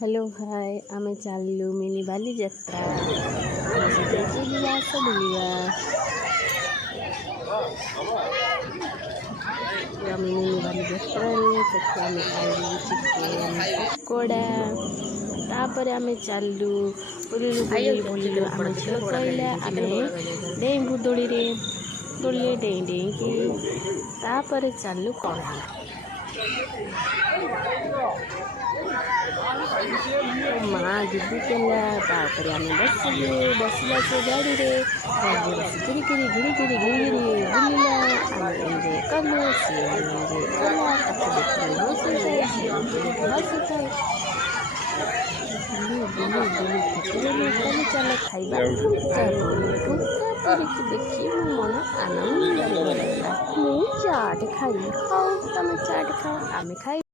Hello hi आमे चालू mini बाली यात्रा आस बुलिया मिनी बाली यात्रा आम खाइलु चिकेन पकोड़ा तापर आमे चालू बुलिलु बुलिलु बुलिलु आमे झिल कहला आमे डेइबु दोली रे दोली डेई डेई की तापर चालू कौन माँ जिद्दी कला तापर आमे बसला से गाड़ी रे बस गिरी गिरी गिरी गिरी गिरी बुलिला आमे एंजॉय कलु से एंजॉय कला ताके देखलु हंसी बुली बुली चल खाइबा देखिए मो मन आनंद चाट खाई खाओ तुम चाट खाओ आमे खाई।